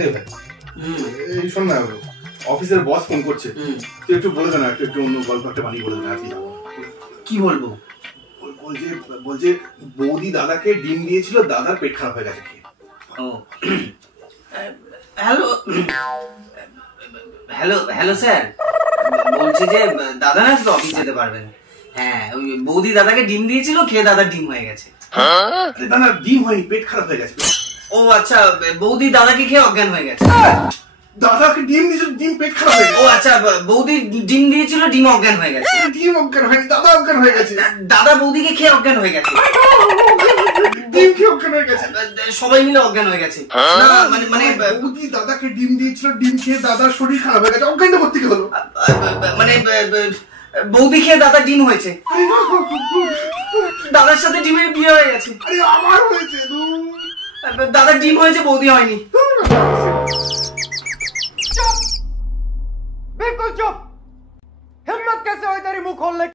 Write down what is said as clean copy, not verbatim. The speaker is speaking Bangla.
এই ভাই, এই শোন না, অফিসের বস ফোন করছে, তুই একটু বলে দে না, একটু অন্য গল্প একটা বানিয়ে বলে দে না। কি বলবো? বলছে বৌদি দাদাকে ডিম দিয়েছিল, দাদার পেট খারাপ হয়ে গেছে। ও হ্যালো হ্যালো হ্যালো স্যার, বলছি যে দাদা না আজকে অফিস যেতে পারবেন। হ্যাঁ, ওই বৌদি দাদাকে ডিম দিয়েছিল, খেয়ে দাদার ডিম হয়ে গেছে। দাদার ডিম হয়নি, পেট খারাপ হয়ে গেছে। ও আচ্ছা, বৌদি দাদাকে খেয়ে অজ্ঞান হয়ে গেছে। দাদাকে ডিম দিয়েছিল, ডিম পেট খারাপ হয়ে গেছে। ও আচ্ছা, বৌদি ডিম দিয়েছিল, ডিম অজ্ঞান হয়ে গেছে। ডিম অজ্ঞান হয়নি, দাদা অজ্ঞান হয়ে গেছে। দাদা বৌদিকে খেয়ে অজ্ঞান হয়ে গেছে। ডিম খেয়ে অজ্ঞান হয়ে গেছে। সবাই মিলে অজ্ঞান হয়ে গেছে। মানে বৌদি দাদাকে ডিম দিয়েছিল, ডিম খেয়ে দাদার শরীর খারাপ হয়ে গেছে, অজ্ঞানটা করতে কি হলো? মানে বৌদি খেয়ে দাদা ডিম হয়েছে, দাদার সাথে ডিমের বিয়ে হয়ে গেছে। আরে আমার হয়েছে, দাদার ডিম হয়েছে, বৌদি হয়নি। बिल्कुल चुप। हिम्मत कैसे हुई तेरी मुंह खोलने